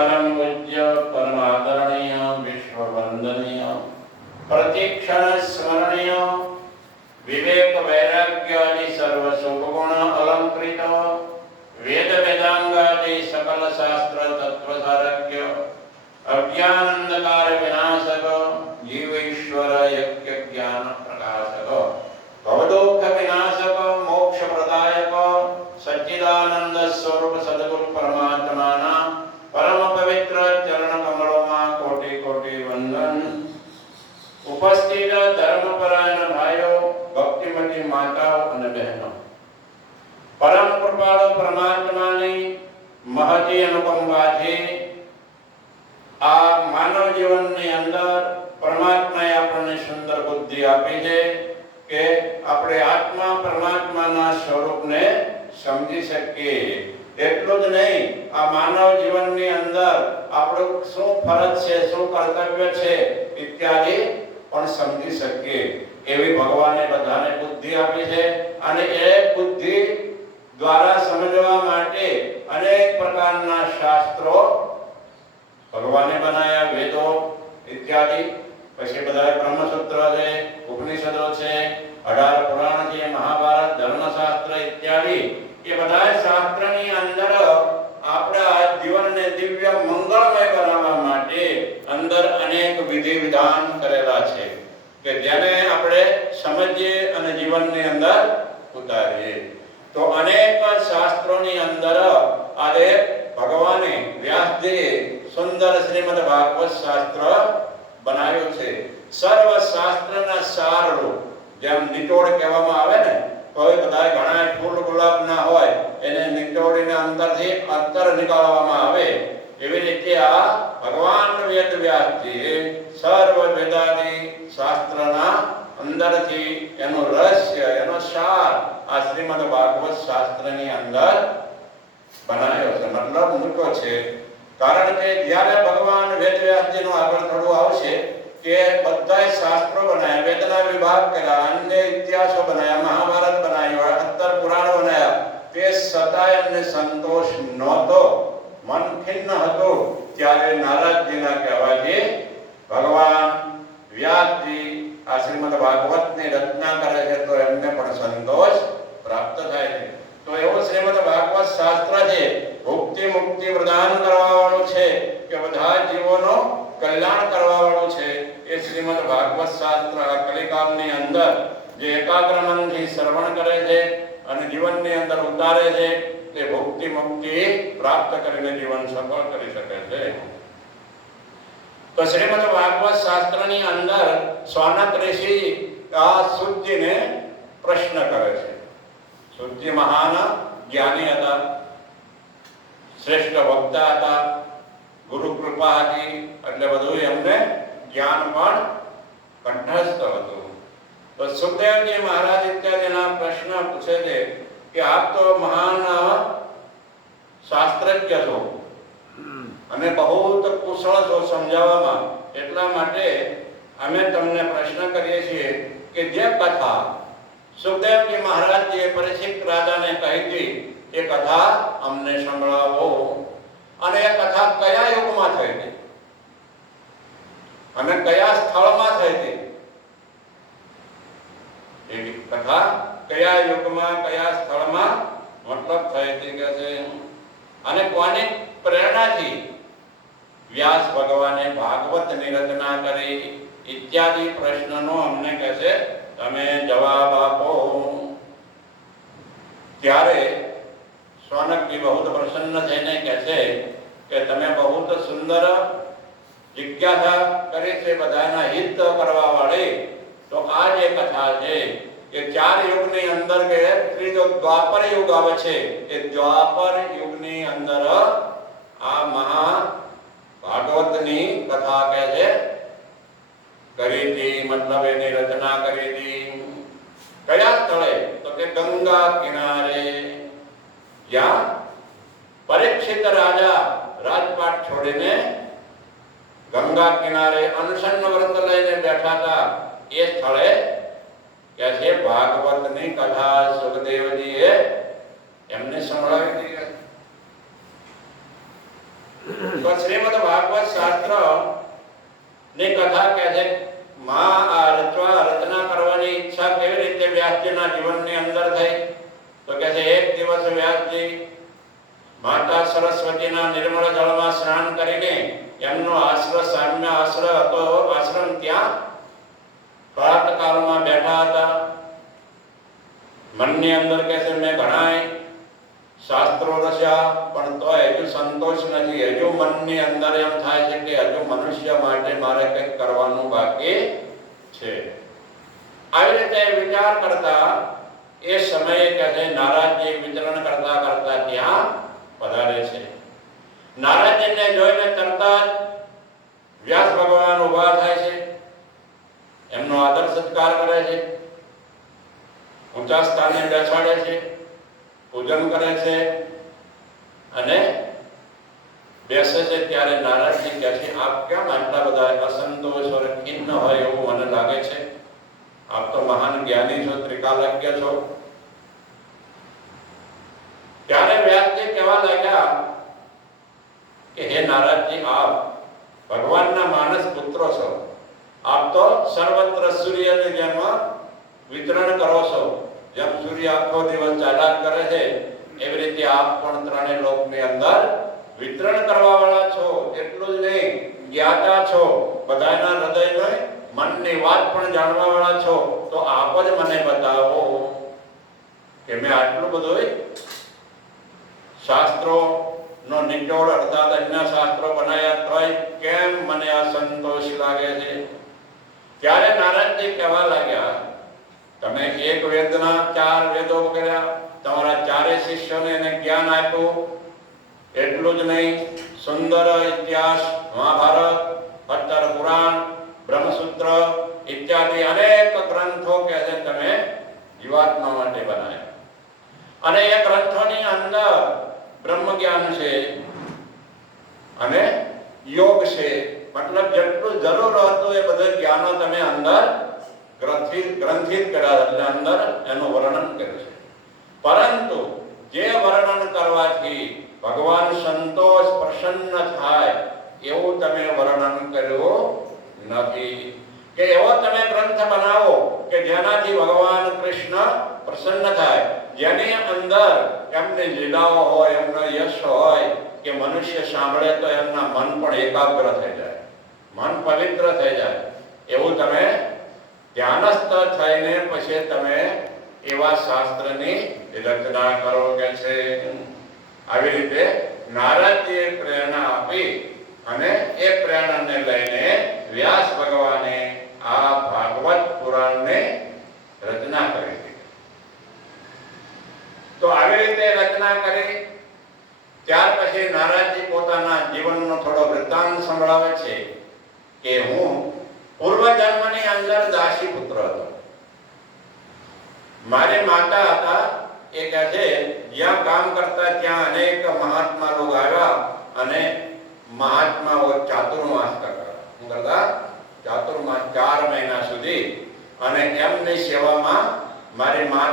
परम पूज्य परमादरणीय विश्ववंदनीय प्रतिक्षण स्मरणीय विवेक वैराग्यादि सर्व सुगुण अलंकृत वेद वेदांगादि सकल शास्त्र तत्व सारक्य अज्ञान જીવનની અંદર પરમાત્માએ આપણને સુંદર બુદ્ધિ આપી છે કે આપણે આત્મા પરમાત્માના સ્વરૂપને સમજી શકીએ. એટલું જ નહીં, આ માનવ જીવનની અંદર આપણું શું ફરજ છે, શું કર્તવ્ય છે ઇત્યાદિ પણ સમજી શકીએ. એવી ભગવાને બધાને બુદ્ધિ આપી છે અને એ બુદ્ધિ દ્વારા સમજવા માટે અનેક પ્રકારના શાસ્ત્રો ભગવાને બનાવ્યા વેદો ઇત્યાદિ. પછી બધા બ્રહ્મસૂત્ર છે, ઉપનિષદો છે, અઢાર પુરાણ છે, મહાભારત, ધર્મશાસ્ત્ર ઇત્યાદિ. એ બધા શાસ્ત્રની અંદર આપણા જીવનને દિવ્ય મંગળમય બનાવવા માટે અંદર અનેક વિધિ વિધાન કરેલા છે. કે જેને આપણે સમજીએ અને જીવનની અંદર ઉતારીએ તો અનેક શાસ્ત્રોની અંદર આજે ભગવાને વ્યાસજીએ સુંદર શ્રીમદ ભાગવત શાસ્ત્ર બનાવ્યું છે. સર્વ શાસ્ત્રના સારરૂપ, જેમ નિટોળ કહેવામાં આવે ને, કોઈ બધા ઘણા ફૂલ ગુલાબ ના હોય, એને નિટોડીને અંદરથી અંતર નીકાળવામાં આવે. એવી રીતે આ ભગવાન વેદ વ્યાસજી સર્વ વેદાદી શાસ્ત્રના અંદરથી એનું રહસ્ય, એનો સાર આ શ્રીમદ ભાગવત શાસ્ત્રની અંદર બનાવ્યો છે. મતલબ મૂક્યો છે કારણ કે જ્યારે ભગવાન વેદ વ્યાસજીનું આગળ થોડું આવશે કે બધાય શાસ્ત્રો બનાવ્યા વેદના વિભાગ કર્યા, અન્ય ઇતિહાસો બનાવ્યા મહાભારત બનાવ્યું અત્તર પુરાણ બનાવ્યા તે છતાંય એમને સંતોષ નહોતો. મન ખિન્ન હતો ત્યારે નારાજજીના કહેવાથી ભગવાન વ્યાસજી આ શ્રીમદ ભાગવતની રચના કરે છે તો એમને પણ સંતોષ પ્રાપ્ત થાય છે તો એવું શ્રીમદ ભાગવત શાસ્ત્ર છે મુક્તિ મુક્તિ પ્રદાન કરવા વાળું છે કે બધા જીવોનો કલ્યાણ કરવા વાળું છે એ શ્રીમદ ભાગવત શાસ્ત્ર આ કલિકાલની અંદર જે એકાગ્ર મનથી શ્રવણ કરે છે અને જીવનની અંદર ઉતારે છે, તે ભક્તિ મુક્તિ પ્રાપ્ત કરીને જીવન સફળ કરી શકે છે. તો શ્રીમદ ભાગવત શાસ્ત્રની અંદર સ્વાનત ઋષિ આ સૂર્યને પ્રશ્ન કરે છે. સૂર્ય મહાન જ્ઞાની હતા, શ્રેષ્ઠ વક્તા હતા ગુરુ કૃપા હતી એટલે બધું એમને જ્ઞાન પણ કંઠસ્થ હતું. તો સુખદેવજી મહારાજ ઇત્યાદિના પ્રશ્ન પૂછે છે કે આપ તો મહાન શાસ્ત્રજ્ઞ છો. અને બહુ કુશળ છો સમજાવવામાં. એટલા માટે અમે તમને પ્રશ્ન કરીએ છીએ કે જે કથા સુખદેવજી મહારાજજીએ પરીક્ષિત રાજાને કહી હતી, એ કથા અમને સંભળાવો. અને એ કથા કયા યુગમાં થઈ હતી? અને કયા સ્થળમાં થઈ તે? એ કથા કયા યુગમાં, કયા સ્થળમાં મતલબ થઈ તે કે છે? અને કોની પ્રેરણાથી? વ્યાસ ભગવાને ભાગવતની રચના કરી ઇત્યાદિ પ્રશ્નનો અમને કહે છે, તમે જવાબ આપો. ત્યારે સોનકજી બહુ પ્રસન્ન થઈને કહે છે કે, તમે બહુ સુંદર જિજ્ઞાસા કરે છે બધાના હિત કરવા વાળી. તો આ જે કથા છે કે ચાર યુગની અંદર કે ત્રીજો દ્વાપર યુગ આવે છે, એ દ્વાપર યુગની અંદર આ મહા ભાગવતની કથા કહે છે. કરી હતી, મતલબ એની રચના કરી હતી. કયા સ્થળે? તો કે ગંગા કિનારે. જ્યાં પરીક્ષિત રાજા રાજપાટ છોડીને ગંગા કિનારે અનશન વ્રત લઈને બેઠા હતા. એ સ્થળે કે છે ભાગવતની કથા સુખદેવજીએ એમને સંભળાવી દીધી. તો શ્રીમદ ભાગવત શાસ્ત્રની કથા કહે છે, માં આ રચવા રચના કરવાની ઈચ્છા કેવી રીતે વ્યાસજીના જીવનની અંદર થઈ? તો કે છે, એક દિવસ વ્યાસજી માતા સરસ્વતીના નિર્મળ જળમાં સ્નાન કરીને એમનો આશ્રય સામ્ય આશ્રય હતો, આશ્રમ ત્યાં પ્રાતકાળમાં બેઠા હતા. મનની અંદર કે છે, મેં ઘણાય શાસ્ત્રો રચ્યા, પણ તો હજુ સંતોષ નથી. હજુ મનની અંદર એમ થાય છે કે હજુ મનુષ્ય માટે મારે કંઈક કરવાનું બાકી છે. આવી રીતે વિચાર કરતા એ સમયે કે છે, નારાજજી વિચરણ કરતા કરતા ત્યાં પધારે છે. નારાજજીને જોઈને તરત જ વ્યાસ ભગવાન ઊભા થાય છે. એમનો આદર સત્કાર કરે છે. ઊંચા સ્થાને બેસાડે છે. પૂજન કરે છે. અને બેસે છે ત્યારે નારાયણજી કહે છે, આપ કેમ આટલા બધા અસંતોષ અને ખિન્ન હોય એવું મને લાગે છે. આપ તો મહાન જ્ઞાની છો, ત્રિકાલજ્ઞ છો. ત્યારે વ્યાસજી કહેવા લાગ્યા કે, હે નારદજી, આપ ભગવાનના માનસ પુત્રો છો. આપ તો સર્વત્ર સૂર્યને જેમ વિતરણ કરો છો, જેમ સૂર્ય આખો દિવસ ચાલ્યા કરે છે, એવી રીતે આપ પણ ત્રણેય લોકની અંદર વિતરણ કરવા વાળા છો. એટલું જ નહીં, જ્ઞાતા છો. બધાના હૃદયને મનની વાત પણ જાણવા વાળા છો. તો આપ જ મને બતાવો કે મેં આટલું બધું શાસ્ત્રો નો નિચોડ અર્થાત અન્ય શાસ્ત્રો બનાવ્યા તોય કેમ મને આ સંતોષ લાગે છે? ત્યારે નારાયણજી કહેવા લાગ્યા, તમે એક વેદના ચાર વેદો કર્યા, તમારા ચારે શિષ્યોને એને જ્ઞાન આપ્યું. એટલું જ નહીં, સુંદર ઇતિહાસ, મહાભારત પત્તર પુરાણ, બ્રહ્મસૂત્ર ઇત્યાદિ અનેક ગ્રંથો કે છે, તમે જીવાત્મા માટે બનાવ્યા. અને એ ગ્રંથોની અંદર બ્રહ્મ જ્ઞાન છે અને યોગ છે. મતલબ જેટલું જરૂર હતું એ બધું જ્ઞાનો તમે અંદર ગ્રંથિત ગ્રંથિત કર્યા એટલે અંદર એનું વર્ણન કર્યું છે. પરંતુ જે વર્ણન કરવાથી ભગવાન સંતોષ પ્રસન્ન થાય એવું તમે વર્ણન કર્યું નથી. કે એવો તમે ગ્રંથ બનાવો કે જેનાથી ભગવાન કૃષ્ણ પ્રસન્ન થાય. જેની અંદર એમને લીલાઓ હોય, એમનો યશ હોય કે મનુષ્ય સાંભળે તો એમના મન પણ એકાગ્ર થઈ જાય. મન પવિત્ર થઈ જાય. એવું તમે ધ્યાનસ્થ થઈને પછી તમે એવા શાસ્ત્રની રચના કરો કે છે. આવી રીતે નારદજીએ પ્રેરણા આપી અને એ પ્રેરણાને લઈને વ્યાસ ભગવાને આ ભાગવત પુરાણને રચના કરી હતી તો આવી રીતે રચના કરી ત્યાર પછી નારાયણજી પોતાના જીવનનો થોડો વૃત્તાંત સંભળાવે છે કે હું પૂર્વ જન્મની અંદર દાસી પુત્ર હતો મારે માતા હતા, એ કહે છે જ્યાં કામ કરતા ત્યાં અનેક મહાત્મા લોકો આવ્યા અને મહાત્માઓ ચાતુર્માસ કરતા. શું કરતા? ચાતુર્માસ ચાર મહિના સુધી. અને એમની સેવામાં મારી મા